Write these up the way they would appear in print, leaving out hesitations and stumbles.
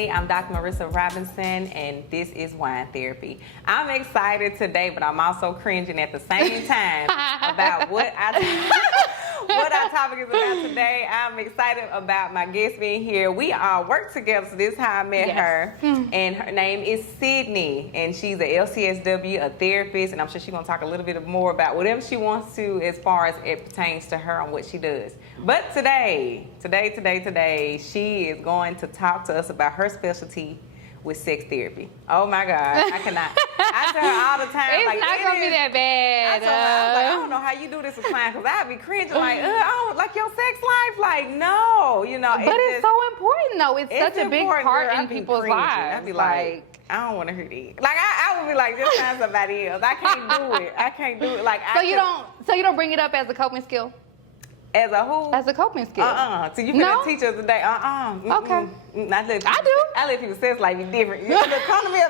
family. I'm Dr. Marissa Robinson, and this is Wine Therapy. I'm excited today, but I'm also cringing at the same time about what our topic is about today. I'm excited about my guest being here. We all work together, so this is how I met her. And her name is Sydney, and she's a LCSW, a therapist, and I'm sure she's going to talk a little bit more about whatever she wants to as far as it pertains to her and what she does. But today, she is going to talk to us about her specialty with sex therapy. Oh my God, I cannot. I tell her all the time, it's like, not gonna be that bad. I told her, I was like, I don't know how you do this with clients, because I'd be cringing like, I don't like your sex life. Like, no, you know. But it's so important though. It's such a big part in people's lives. I'd be like, I don't want to hear that. Like, I would be like, just find somebody else. I can't do it. I can't do it. Like, so you don't bring it up as a coping skill? As a who? As a coping skill. So you finna teach us today? Okay. I let people sex life be different. Come to me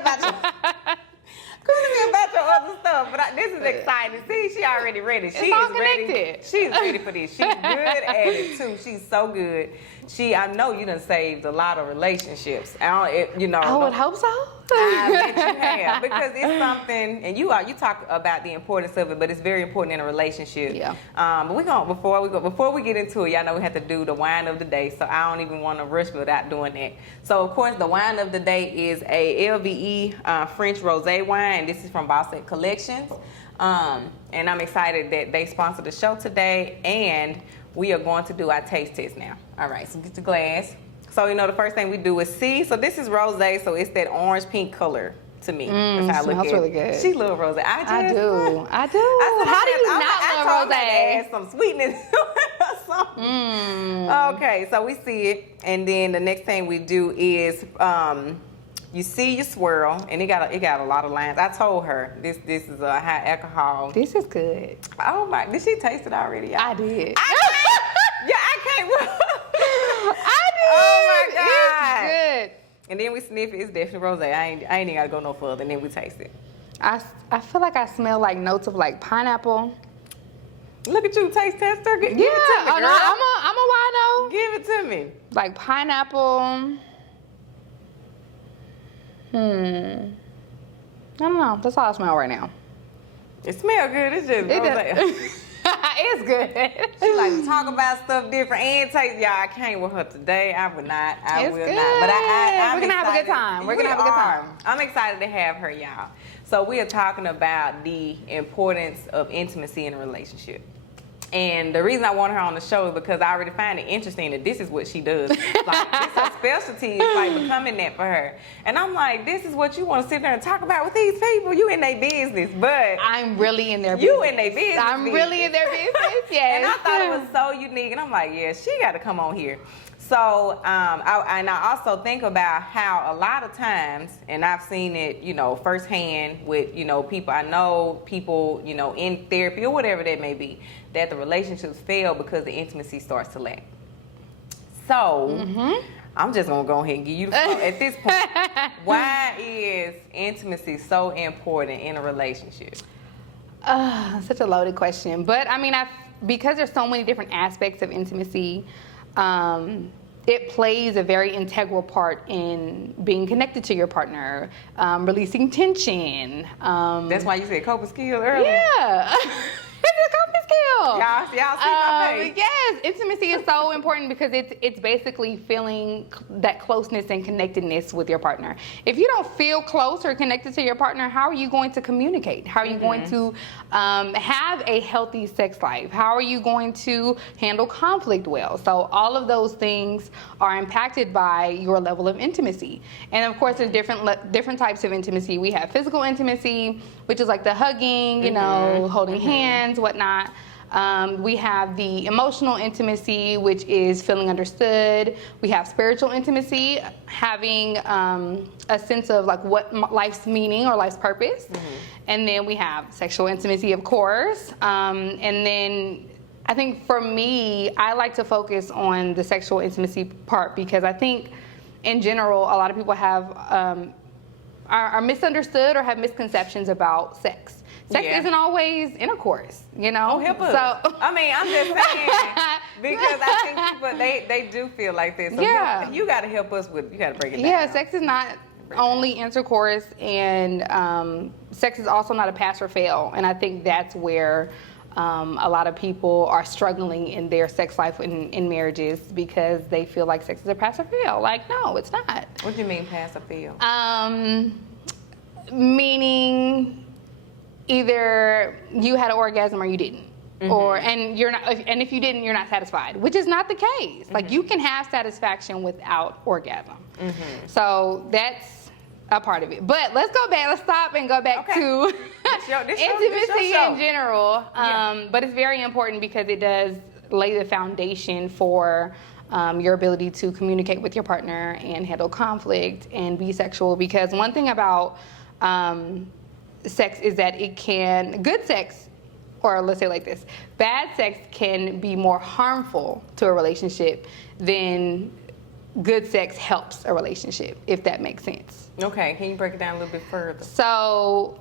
about your other stuff. But this is exciting. See, she already ready. She is ready. She's ready for this. She's good at it too. She's so good. I know you done saved a lot of relationships. I would hope so. I bet you have, because it's something, and you talk about the importance of it, but it's very important in a relationship. Yeah. But before we get into it, y'all know we have to do the wine of the day, so I don't even want to rush without doing that. So of course, the wine of the day is a LVE French rosé wine. This is from Boston Collections, and I'm excited that they sponsored the show today, and we are going to do our taste test now. All right, so get your glass. So, the first thing we do is see. So this is rosé, so it's that orange pink color to me. That's how I look at it. Smells really good. She love rosé. I do. How do you not love rosé? Add some sweetness or something. Okay, so we see it, and then the next thing we do is you see, you swirl, and it got a lot of lines. I told her this is a high alcohol. This is good. Oh my! Did she taste it already? Y'all? I did. I can't. Oh my God! It's good. And then we sniff it. It's definitely rosé. I ain't even gotta go no further. And then we taste it. I feel like I smell like notes of like pineapple. Look at you, taste tester. Give it to me, girl. No, I'm a wino. Give it to me. Like pineapple. I don't know. That's all I smell right now. It smells good. It's just rosé. It's good. She like to talk about stuff different and taste. Y'all, I can't with her today. I will not. I will good. not. But we're gonna have a good time. We're gonna have a good time. I'm excited to have her, y'all. So we are talking about the importance of intimacy in a relationship. And the reason I want her on the show is because I already find it interesting that this is what she does. Like, this her specialty is like becoming that for her. And I'm like, this is what you want to sit there and talk about with these people. You in their business, but I'm really in their business. You in their business. I'm really in their business, yes. And I thought it was so unique. And I'm like, yeah, she got to come on here. So, I also think about how a lot of times, and I've seen it, firsthand with, people I know, people, in therapy or whatever that may be, that the relationships fail because the intimacy starts to lack. So, I'm just going to go ahead and give you the floor. At this point, why is intimacy so important in a relationship? Such a loaded question. But, because there's so many different aspects of intimacy, it plays a very integral part in being connected to your partner, releasing tension. That's why you said coping skill earlier. Yeah. It's a coping skill. Y'all see my face. Yes, intimacy is so important because it's basically feeling that closeness and connectedness with your partner. If you don't feel close or connected to your partner, how are you going to communicate? How are you going to have a healthy sex life? How are you going to handle conflict well? So all of those things are impacted by your level of intimacy. And of course, there's different types of intimacy. We have physical intimacy, which is like the hugging, holding hands, whatnot. We have the emotional intimacy, which is feeling understood. We have spiritual intimacy, having a sense of like what life's meaning or life's purpose. And then we have sexual intimacy, of course. And then I think for me, I like to focus on the sexual intimacy part because I think in general, a lot of people have are misunderstood or have misconceptions about sex. Sex isn't always intercourse, Oh, help us. So I'm just saying, Because I think people, they do feel like this. So Yeah. you got to help us you got to break it down. Yeah, sex is not only intercourse, and sex is also not a pass or fail. And I think that's where a lot of people are struggling in their sex life in marriages because they feel like sex is a pass or fail. Like, no, it's not. What do you mean pass or fail? Meaning either you had an orgasm or you didn't. And you're not, and if you didn't, you're not satisfied, which is not the case. Like, you can have satisfaction without orgasm. So that's a part of it. But let's go back. Let's stop and go back to intimacy in general. But it's very important because it does lay the foundation for your ability to communicate with your partner and handle conflict and be sexual. Because one thing about sex is that good sex, or let's say like this, bad sex can be more harmful to a relationship than good sex helps a relationship, if that makes sense. Okay, can you break it down a little bit further? So,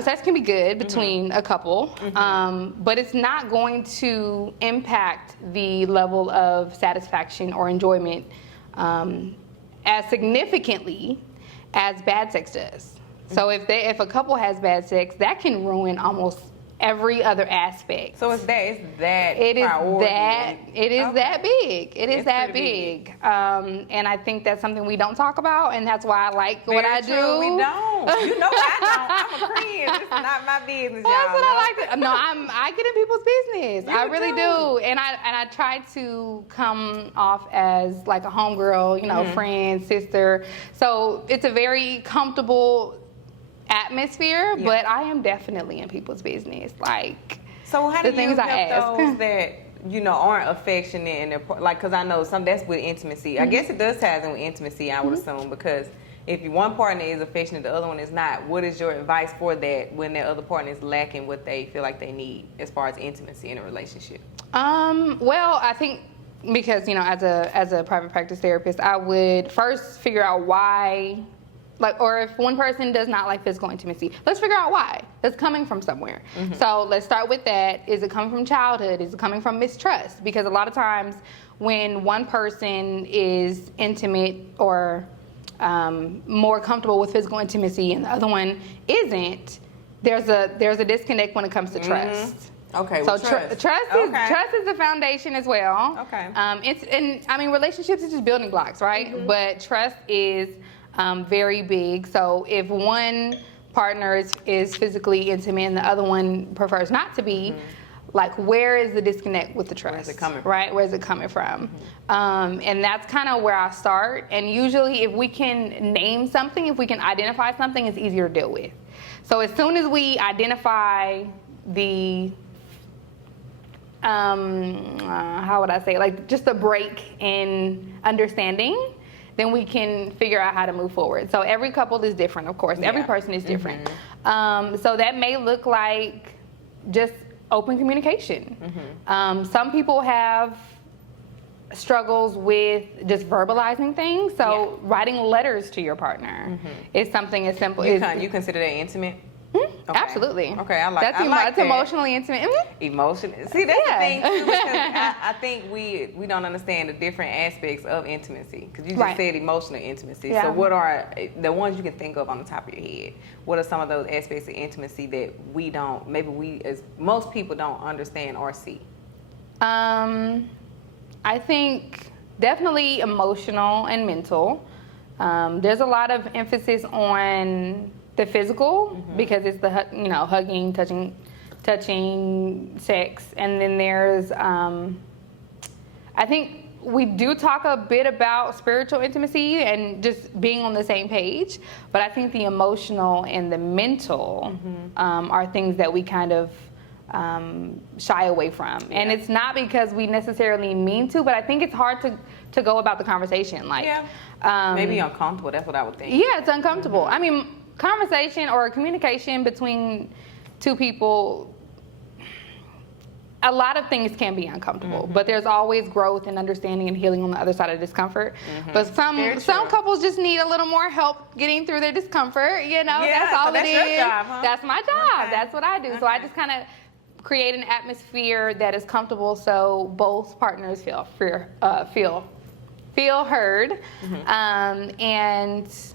sex can be good between a couple, but it's not going to impact the level of satisfaction or enjoyment as significantly as bad sex does. So if a couple has bad sex, that can ruin almost every other aspect. So it's that it is priority. That big. It is that big. And I think that's something we don't talk about, and that's why I like what I do. We don't. You know I don't. I'm a cringe. This is not my business, y'all. That's what I like. No, I get in people's business. I really do. And I try to come off as like a homegirl, friend, sister. So it's a very comfortable atmosphere, but I am definitely in people's business. Like, so how do the things you help I ask those that aren't affectionate and like, because I know that's with intimacy. I guess it does tie in with intimacy, I would assume, because if one partner is affectionate, the other one is not. What is your advice for that when the other partner is lacking what they feel like they need as far as intimacy in a relationship? Well, I think because as a private practice therapist, I would first figure out why. Or if one person does not like physical intimacy, let's figure out why. That's coming from somewhere. So let's start with that. Is it coming from childhood? Is it coming from mistrust? Because a lot of times when one person is intimate or more comfortable with physical intimacy and the other one isn't, there's a disconnect when it comes to trust. Okay. So trust. Trust is the foundation as well. Okay. Relationships is just building blocks, right? But trust is very big. So if one partner is physically intimate and the other one prefers not to be, like, where is the disconnect with the trust? Where's it coming from? Right? Where's it coming from? And that's kind of where I start. And usually if we can name something, if we can identify something, it's easier to deal with. So as soon as we identify the how would I say, like, just a break in understanding, then we can figure out how to move forward. So every couple is different, of course. Every person is different. So that may look like just open communication. Some people have struggles with just verbalizing things. So writing letters to your partner is something as simple as... You consider that intimate? Okay. Absolutely. Okay, That's emotionally intimate. Emotional. See, that's the thing too, because I think we don't understand the different aspects of intimacy. Because you just said emotional intimacy. Yeah. So what are the ones you can think of on the top of your head? What are some of those aspects of intimacy that most people don't understand or see? I think definitely emotional and mental. There's a lot of emphasis on the physical because it's the hugging, touching, sex, and then there's I think we do talk a bit about spiritual intimacy and just being on the same page, but I think the emotional and the mental are things that we kind of shy away from. And it's not because we necessarily mean to, but I think it's hard to go about the conversation. Maybe uncomfortable. That's what I would think. Yeah, it's uncomfortable. I mean, conversation or communication between two people, a lot of things can be uncomfortable, but there's always growth and understanding and healing on the other side of discomfort. But some couples just need a little more help getting through their discomfort. That's all it is. Your job, huh? That's my job. Okay. That's what I do. So I just kind of create an atmosphere that is comfortable so both partners feel heard, and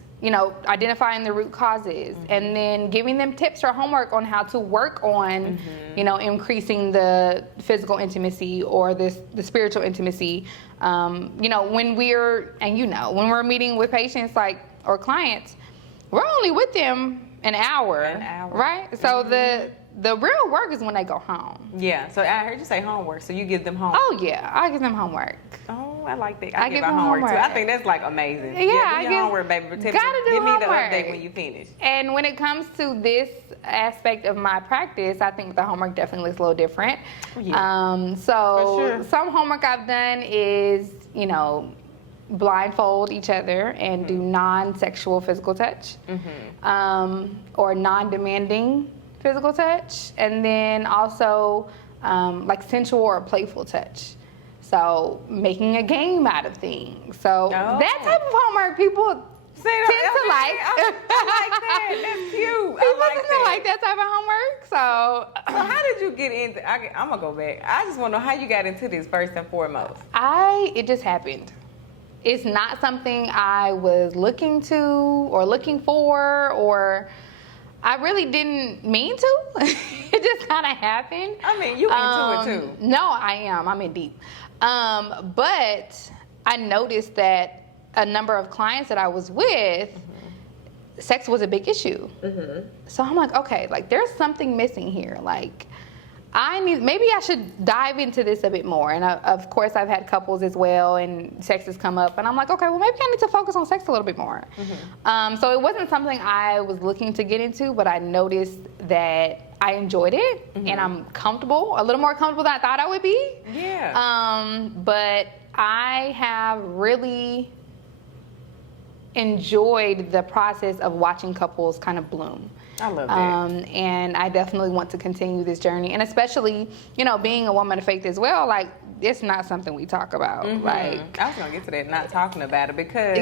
identifying the root causes, and then giving them tips or homework on how to work on increasing the physical intimacy or the spiritual intimacy. When we're meeting with patients or clients, we're only with them an hour. Right? So the real work is when they go home. Yeah. So I heard you say homework. So you give them homework. Oh yeah, I give them homework. Oh, I like that. I give them homework too. I think that's amazing. Yeah, do your homework, baby. Give me the update when you finish. And when it comes to this aspect of my practice, I think the homework definitely looks a little different. Yeah. So some homework I've done is, blindfold each other and do non-sexual physical touch, or non-demanding physical touch, and then also sensual or playful touch. So making a game out of things. So that type of homework people tend to like. I like that. That's cute. People tend to like that type of homework. So how did you get into? I'm gonna go back. I just want to know how you got into this first and foremost. It just happened. It's not something I was looking to or looking for, or I really didn't mean to. It just kind of happened. I mean, you into it too. No, I am. I'm in deep. But I noticed that a number of clients that I was with, sex was a big issue. So I'm like, okay, there's something missing here. Maybe I should dive into this a bit more. And of course, I've had couples as well, and sex has come up. And I'm like, okay, well, maybe I need to focus on sex a little bit more. So it wasn't something I was looking to get into, but I noticed that I enjoyed it, and I'm comfortable, a little more comfortable than I thought I would be. Yeah. But I have really enjoyed the process of watching couples kind of bloom. I love that. And I definitely want to continue this journey. And especially, being a woman of faith as well, it's not something we talk about. I was going to get to that, not talking about it, because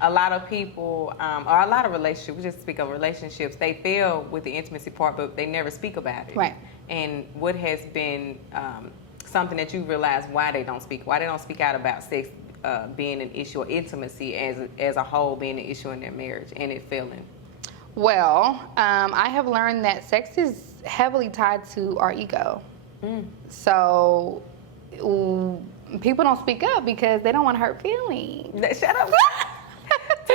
a lot of people, or a lot of relationships, we just speak of relationships, they fail with the intimacy part, but they never speak about it. Right. And what has been something that you realize why they don't speak out about sex being an issue, or intimacy as a whole being an issue in their marriage and it failing? Well, I have learned that sex is heavily tied to our ego. So people don't speak up because they don't want to hurt feelings. Shut up. They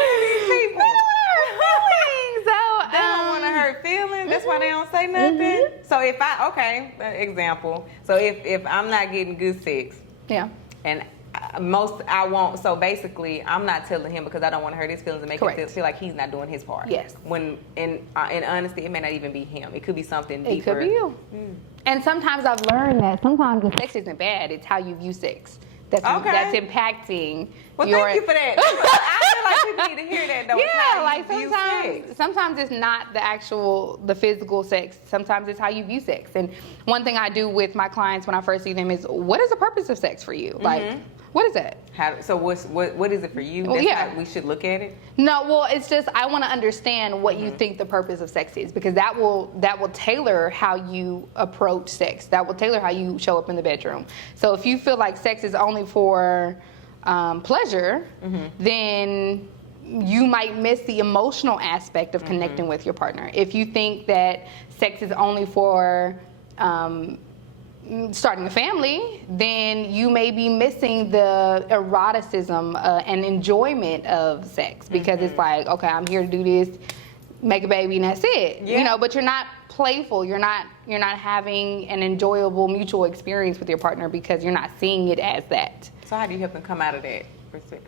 don't want to hurt feelings. So they don't want to hurt feelings. That's why they don't say nothing. So example. So if I'm not getting good sex, and I won't. So basically, I'm not telling him because I don't want to hurt his feelings and make him feel like he's not doing his part. Yes. When in honesty, it may not even be him. It could be something deeper. It could be you. And sometimes I've learned that sometimes the sex isn't bad. It's how you view sex that's impacting. Well, thank you for that. I feel like people need to hear that though. Yeah, sometimes it's not the physical sex. Sometimes it's how you view sex. And one thing I do with my clients when I first see them is, what is the purpose of sex for you? What is that? What is it for you? That's how we should look at it? No, well, it's just I want to understand what you think the purpose of sex is, because that will tailor how you approach sex. That will tailor how you show up in the bedroom. So if you feel like sex is only for pleasure, then you might miss the emotional aspect of connecting with your partner. If you think that sex is only for starting a family, then you may be missing the eroticism and enjoyment of sex, because it's like, okay, I'm here to do this, make a baby, and that's it. But you're not playful. You're not having an enjoyable mutual experience with your partner because you're not seeing it as that. So how do you help them come out of that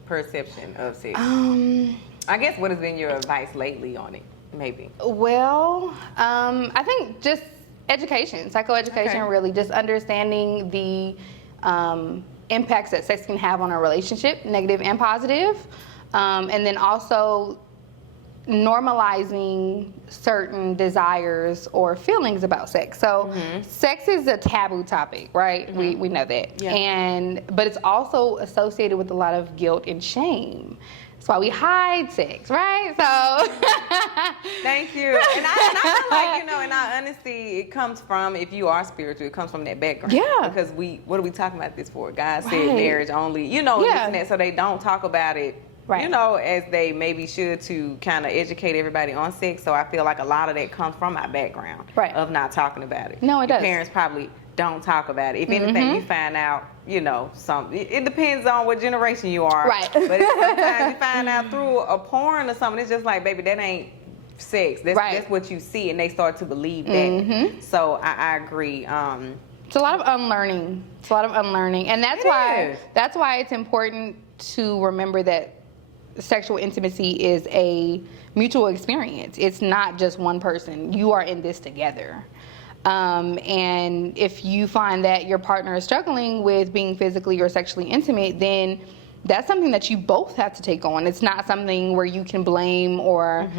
perception of sex? I guess what has been your advice lately on it, maybe? Well, I think just education, psychoeducation, really just understanding the impacts that sex can have on a relationship, negative and positive, and then also normalizing certain desires or feelings about sex. So sex is a taboo topic, right? We know that. But it's also associated with a lot of guilt and shame. That's why we hide sex, right? So thank you. And I feel like, in our honesty, it comes from, if you are spiritual, it comes from that background. Yeah. Because what are we talking about this for? God said Right. marriage only, this and that, so they don't talk about it, right. As they maybe should, to kind of educate everybody on sex. So I feel like a lot of that comes from our background right. of not talking about it. No, it Your does. parents probably don't talk about it. If anything, you find out, it depends on what generation you are. Right. But sometimes you find out through a porn or something, it's just like, baby, that ain't sex. That's what you see, and they start to believe that. So I agree. It's a lot of unlearning. And that's why it's important to remember that sexual intimacy is a mutual experience. It's not just one person. You are in this together. And if you find that your partner is struggling with being physically or sexually intimate, then that's something that you both have to take on. It's not something where you can blame or,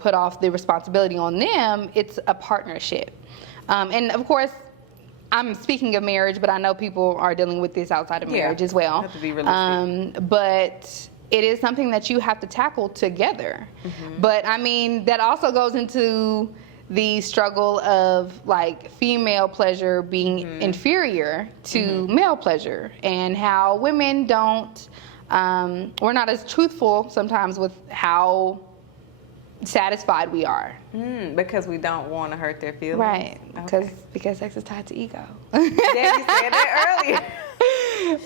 put off the responsibility on them. It's a partnership. And of course, I'm speaking of marriage, but I know people are dealing with this outside of marriage as well. Have to be realistic. But it is something that you have to tackle together. But I mean, that also goes into the struggle of like female pleasure being inferior to male pleasure, and how women don't, we're not as truthful sometimes with how satisfied we are. Because we don't want to hurt their feelings. Right, because sex is tied to ego. Yeah, you said that earlier.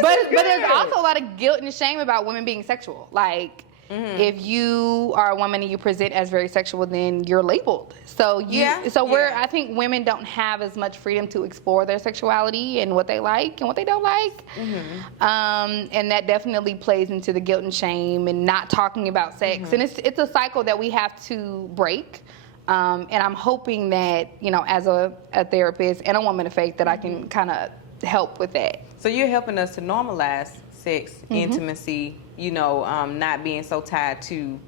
But there's also a lot of guilt and shame about women being sexual. Like, if you are a woman and you present as very sexual, then you're labeled. So I think women don't have as much freedom to explore their sexuality and what they like and what they don't like. And that definitely plays into the guilt and shame and not talking about sex. And it's a cycle that we have to break. And I'm hoping that, as a therapist and a woman of faith, that I can kind of help with that. So you're helping us to normalize sex, intimacy, not being so tied to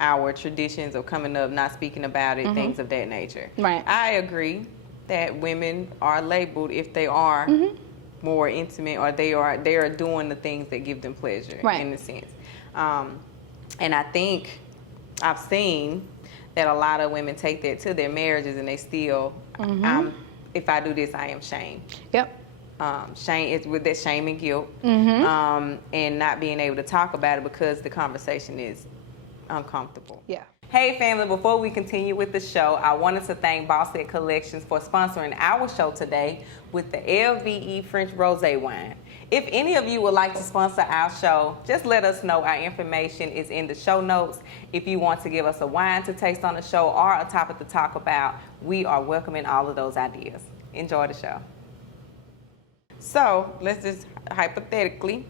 our traditions of coming up, not speaking about it, things of that nature. Right. I agree that women are labeled if they are more intimate, or they are doing the things that give them pleasure, in a sense. And I think I've seen that a lot of women take that to their marriages, and they still, if I do this, I am shamed. Yep. Shame is with that shame and guilt, and not being able to talk about it because the conversation is uncomfortable. Yeah. Hey family, before we continue with the show, I wanted to thank Bossette Collections for sponsoring our show today with the LVE French Rosé wine. If any of you would like to sponsor our show, just let us know. Our information is in the show notes. If you want to give us a wine to taste on the show or a topic to talk about, we are welcoming all of those ideas. Enjoy the show. So let's just hypothetically,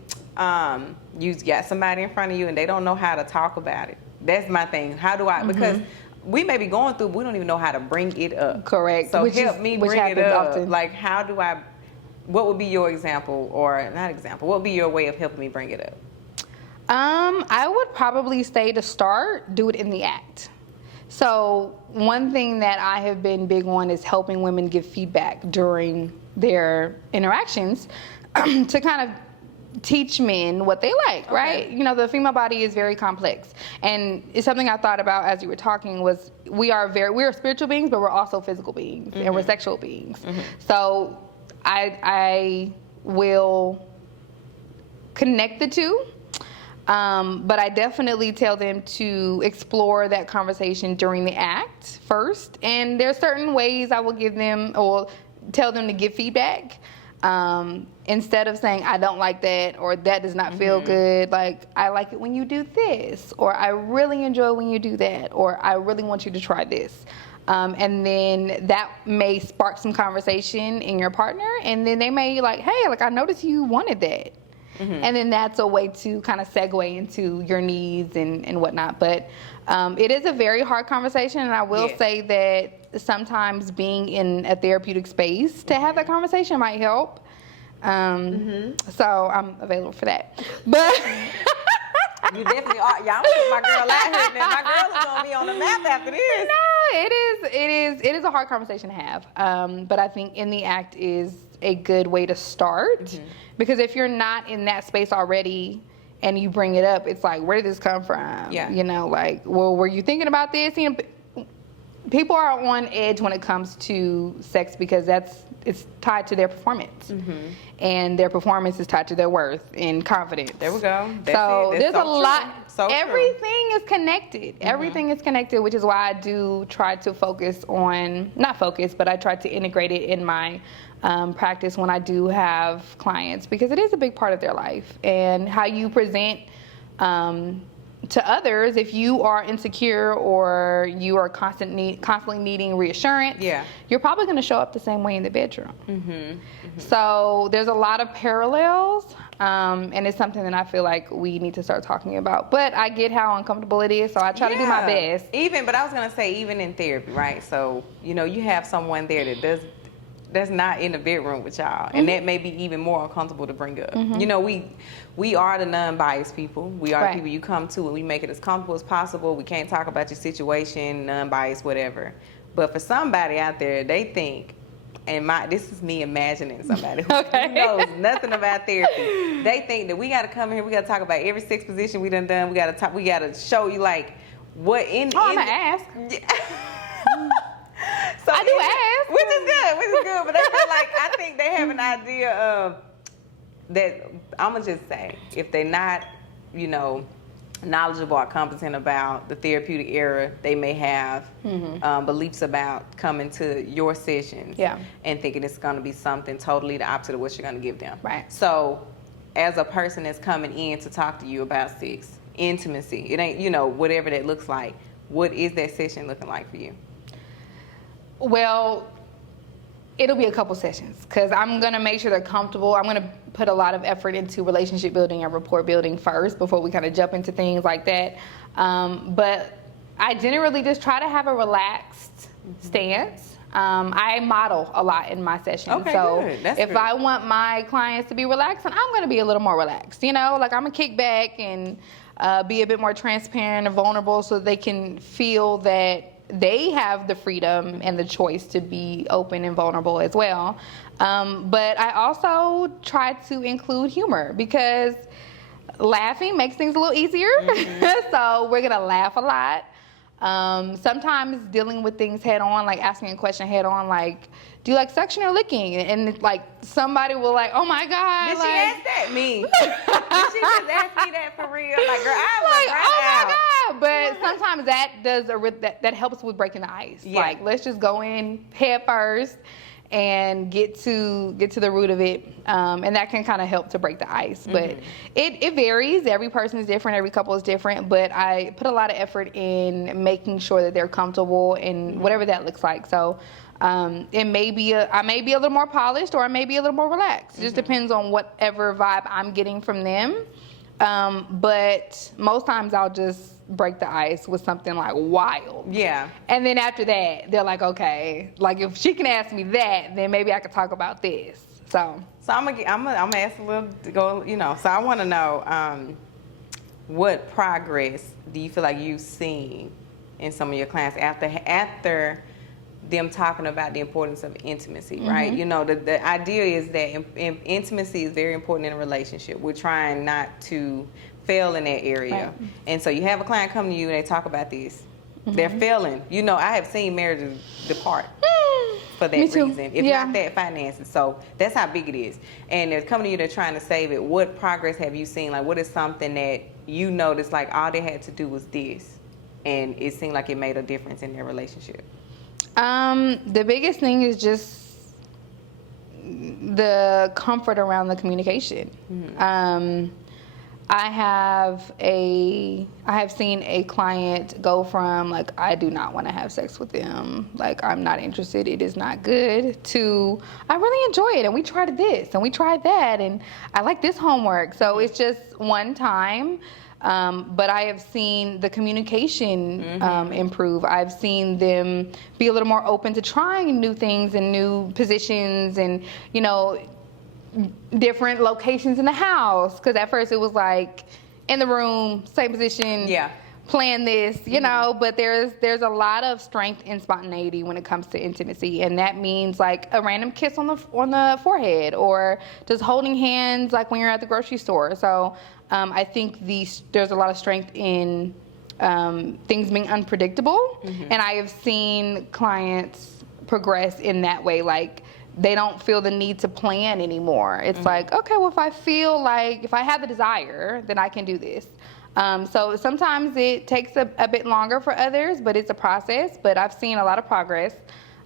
you got somebody in front of you and they don't know how to talk about it. That's my thing. How do I, because we may be going through, but we don't even know how to bring it up. Correct. So help me bring it up. Often. Like, what would be your example, or not example, what would be your way of helping me bring it up? I would probably say, to start, do it in the act. So one thing that I have been big on is helping women give feedback during their interactions to kind of teach men what they like, right? The female body is very complex, and it's something I thought about as you were talking was we're spiritual beings, but we're also physical beings, and we're sexual beings. So I will connect the two, but I definitely tell them to explore that conversation during the act first, and there's certain ways I will give them or tell them to give feedback. Instead of saying, I don't like that, or that does not feel good, like, I like it when you do this, or I really enjoy when you do that, or I really want you to try this. And then that may spark some conversation in your partner, and then they may like, hey, like, I noticed you wanted that. And then that's a way to kind of segue into your needs and whatnot. But it is a very hard conversation, and I will say that sometimes being in a therapeutic space to have that conversation might help. So I'm available for that. But you definitely are. Y'all put my girl out here, man. My girl is gonna be on the map after this. No, it is a hard conversation to have. But I think in the act is a good way to start, because if you're not in that space already and you bring it up, it's like, where did this come from? Yeah. You know, like, well, were you thinking about this? You know, people are on edge when it comes to sex because it's tied to their performance. And their performance is tied to their worth and confidence. There we go. There's a lot. So everything is connected. Everything is connected, which is why I do try to focus on, not focus, but I try to integrate it in my practice when I do have clients, because it is a big part of their life. And how you present to others, if you are insecure or you are constantly needing reassurance, you're probably going to show up the same way in the bedroom. So there's a lot of parallels, and it's something that I feel like we need to start talking about. But I get how uncomfortable it is, so I try to do my best. But I was going to say, even in therapy, right? So, you know, you have someone there that's not in the bedroom with y'all, and that may be even more uncomfortable to bring up. You know, we are the non-biased people. We are the people you come to, and we make it as comfortable as possible. We can't talk about your situation, non-biased, whatever. But for somebody out there, they think, and this is me imagining somebody who knows nothing about therapy. They think that we got to come here, we got to talk about every sex position we done. We got to show you like what in. I'm gonna ask. So I do ask, which is good. But they feel like, I think they have an idea of that. I'm gonna just say, if they're not, you know, knowledgeable or competent about the therapeutic area, they may have beliefs about coming to your sessions and thinking it's gonna be something totally the opposite of what you're gonna give them. Right. So, as a person that's coming in to talk to you about sex, intimacy, it ain't, you know, whatever that looks like. What is that session looking like for you? Well, it'll be a couple sessions because I'm going to make sure they're comfortable. I'm going to put a lot of effort into relationship building and rapport building first before we kind of jump into things like that. But I generally just try to have a relaxed stance. I model a lot in my sessions. Okay, so good. That's if good. I want my clients to be relaxed, then I'm going to be a little more relaxed. You know, like I'm going to kick back and be a bit more transparent and vulnerable so they can feel that they have the freedom and the choice to be open and vulnerable as well. But I also try to include humor because laughing makes things a little easier. So we're going to laugh a lot. Sometimes dealing with things head on, like asking a question head on, like, do you like suction or licking? And like somebody will like, oh my God. Did like, she ask that me? Did she just ask me that for real? Like, girl, I was like, right out. oh my God. But sometimes that helps with breaking the ice. Like, let's just go in head first and get to the root of it. And that can kind of help to break the ice. But it varies. Every person is different. Every couple is different. But I put a lot of effort in making sure that they're comfortable in whatever that looks like. So it may be I may be a little more polished or I may be a little more relaxed. It just depends on whatever vibe I'm getting from them. But most times I'll just break the ice with something like wild. Yeah. And then after that, they're like, okay, like if she can ask me that, then maybe I could talk about this. So I'm gonna ask a little to go, you know. So I want to know what progress do you feel like you've seen in some of your clients after them talking about the importance of intimacy, right? You know, the idea is that intimacy is very important in a relationship. We're trying not to fail in that area. Right. And so you have a client come to you and they talk about this. They're failing. You know, I have seen marriages depart for that reason. If not that, finances. So that's how big it is. And they're coming to you, they're trying to save it. What progress have you seen? Like, what is something that you noticed, like, all they had to do was this, and it seemed like it made a difference in their relationship? The biggest thing is just the comfort around the communication. I have seen a client go from like, I do not want to have sex with them, like I'm not interested, it is not good, to I really enjoy it and we tried this and we tried that and I like this homework. So it's just one time. But I have seen the communication improve. I've seen them be a little more open to trying new things and new positions and, you know, different locations in the house. Because at first it was like in the room, same position. Yeah. plan this, you know, but there's a lot of strength in spontaneity when it comes to intimacy, and that means like a random kiss on the forehead, or just holding hands like when you're at the grocery store. So I think there's a lot of strength in things being unpredictable, and I have seen clients progress in that way. Like, they don't feel the need to plan anymore. It's like, okay, well, if I have the desire, then I can do this. So sometimes it takes a bit longer for others, but it's a process. But I've seen a lot of progress.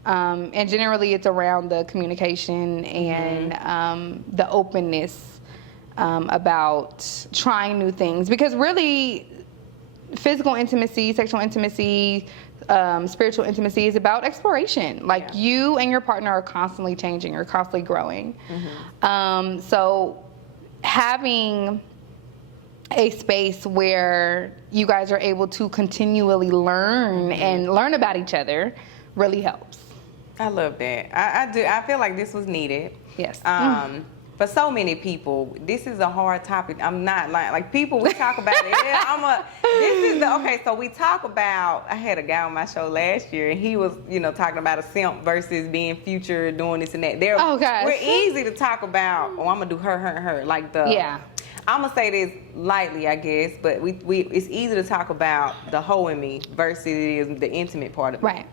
And generally it's around the communication and the openness about trying new things. Because really, physical intimacy, sexual intimacy, spiritual intimacy is about exploration. Like, you and your partner are constantly changing, or constantly growing. So having a space where you guys are able to continually learn and learn about each other really helps. I love that. I do. I feel like this was needed. Yes. For so many people, this is a hard topic. I'm not like people, we talk about it. Okay, so we talk about, I had a guy on my show last year, and he was, talking about a simp versus being future, doing this and that. We're easy to talk about, I'm going to do her, and her. Like I'm going to say this lightly, I guess, but it's easy to talk about the hoe in me versus it is the intimate part of it. Right.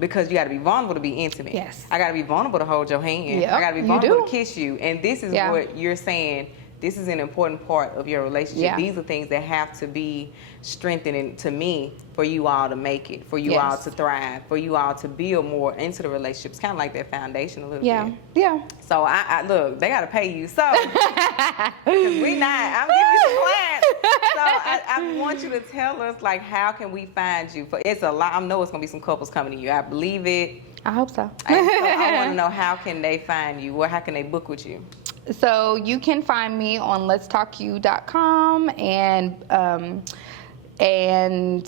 Because you got to be vulnerable to be intimate. Yes. I got to be vulnerable to hold your hand. Yep, I got to be vulnerable to kiss you. And this is what you're saying. This is an important part of your relationship. Yeah. These are things that have to be strengthening to me for you all to make it, for you all to thrive, for you all to build more into the relationship. It's kind of like that foundation a little bit. Yeah. So I look, they got to pay you. So, I'm giving you some clients. So I want you to tell us, like, how can we find you? It's a lot. I know it's going to be some couples coming to you. I believe it. I hope so. I want to know, how can they find you? How can they book with you? So you can find me on letstalkyou.com and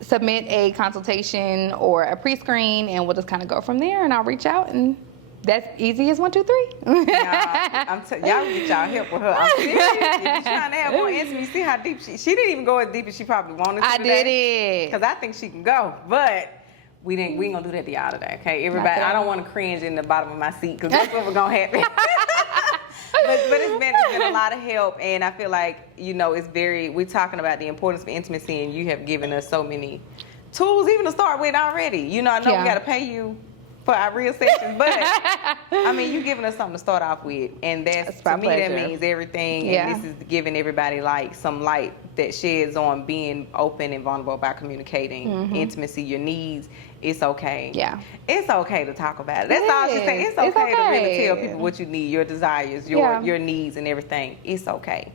submit a consultation or a pre-screen, and we'll just kind of go from there, and I'll reach out, and that's easy as 1, 2, 3. Y'all get y'all help with her. I'm serious. If you're trying to have more intimacy, see how deep she didn't even go as deep as she probably wanted to. I did it. Because I think she can go, but we ain't gonna do that to y'all today, okay? Everybody, I don't want to cringe in the bottom of my seat, because that's what we're gonna happen. But it's been a lot of help, and I feel like, we're talking about the importance of intimacy, and you have given us so many tools even to start with already. I know we got to pay you for our real sessions, but you giving us something to start off with, and that's to me, that means everything. And this is giving everybody like some light that sheds on being open and vulnerable about communicating intimacy, your needs. It's okay. Yeah. It's okay to talk about it. That's all she's saying. It's okay to really tell people what you need, your desires, your needs, and everything. It's okay.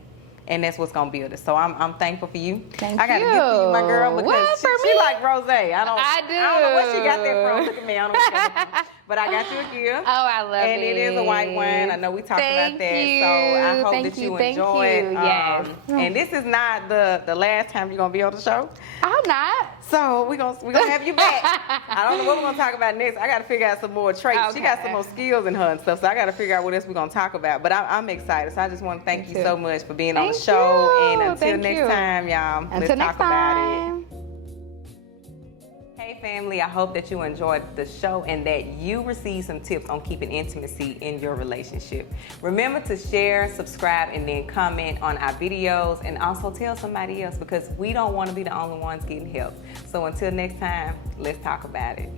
And that's what's gonna build it. So I'm thankful for you. Thank I got to you. give to you, my girl, because she like rose. I don't know where she got that from. Look at me. I don't know where she got that from. But I got you a gift. Oh, I love it. And it is a white wine. I know we talked about that. You. So I hope that you Thank enjoy it. Yes. And this is not the last time you're gonna be on the show. I hope not. So we're gonna have you back. I don't know what we're gonna talk about next. I gotta figure out some more traits. Okay. She got some more skills in her and stuff, so I gotta figure out what else we're gonna talk about. But I'm excited. So I just want to thank you so much for being on the show. And until next time, y'all, let's talk about it. Hey family, I hope that you enjoyed the show and that you received some tips on keeping intimacy in your relationship. Remember to share, subscribe, and then comment on our videos, and also tell somebody else, because we don't want to be the only ones getting help. So until next time, let's talk about it.